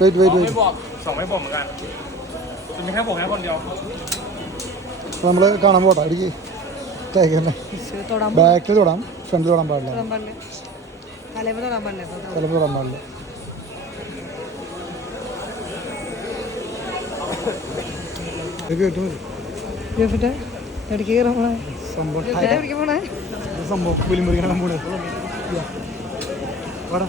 wait ส wait อง wait ไม่บอกสองไม่บอกเหมือนกันจะมีแค่ผมแค่คนเดียว നമ്മൾ കാണാൻ പോട്ടെ അടിക്ക് ടൈഗറിനെ തൊടാൻ ബാക്കിൽ തൊടാം ഫ്രണ്ടിൽ തൊടാൻ പാടില്ല തൊടാൻ പാടില്ല തലേമ തൊടാൻ പാടില്ല ഇപ്പൊ. ചിലപ്പോൾ തൊടാൻ പാടില്ല ഇത് കേട്ടു മതി. ജോഫിന്റെ എവിടേക്ക് കയറാൻ പോണേ സംഭവം ജോഫിന്റെ എവിടേക്ക് പോണേ ഇത് സംഭവം പുലിമുരുകനെ പോണേ വാടാ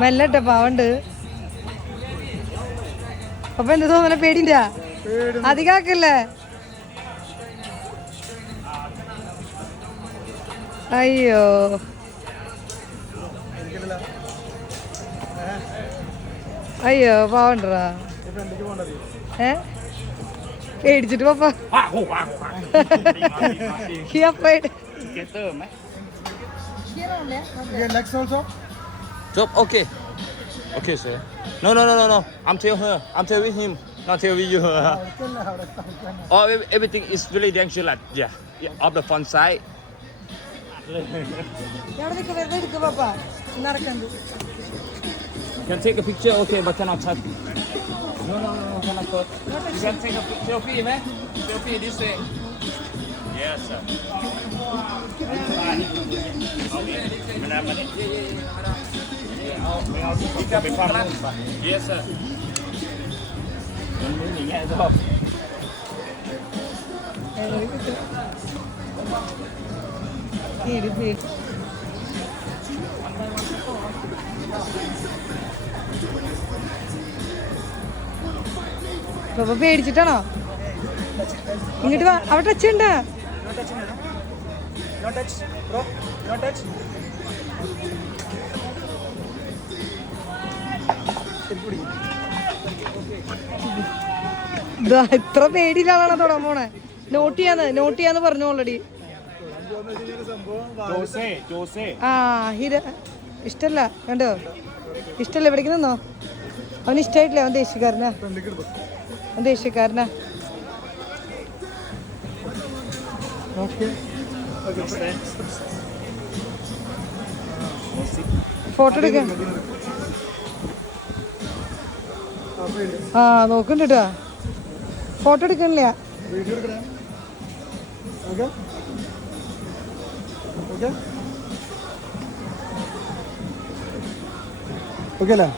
മെല്ലട്ടെ പാവണ്ട്. അപ്പൊ എന്ത് തോന്നണ പേടിന്റെ പേടി അധികാക്കല്ലേ? അയ്യോ. അയ്യോ പാവണ്ടടാ. ഏ? പേടിച്ചിട്ട് പപ്പ Ah, Drop. Okay. Okay, sir. No, no, no, no, no. I'm telling her. I'm telling him. Not telling you. oh, everything is really dangerous. Like, yeah. yeah. Of the front side. can take a picture, okay, but cannot touch. No, no, no, no, cannot touch. You can take a picture of him. Selfie this way. Yes, sir. Okay, this way. Yes, sir. Mình muốn nhìn nghe không? പേടി പേടി പപ്പ പേടിച്ചിട്ടാണോ ഇങ്ങോട്ട് വാ അവിടെ touch ഉണ്ട് bro. No touch. ഇത്ര പേടിയിലാണോ തൊടാൻ പോണേ. Not ചെയ്യാന്ന് നോട്ട് ചെയ്യാന്ന് പറഞ്ഞു ഓൾറെഡി. ആ ഹീര ഇഷ്ടല്ല കണ്ടോ? ഇഷ്ടല്ല ഇവിടേക്ക് നിന്നോ? അവന് ഇഷ്ടമായിട്ടില്ല അവൻ ദേഷ്യക്കാരനാ. അവൻ ദേഷ്യക്കാരനാ. ഫോട്ടോ ഉണ്ട്. ആ നോക്കുന്നുണ്ട് ഫോട്ടോ എടുക്കണില്ല. ഓക്കെ അല്ലേ?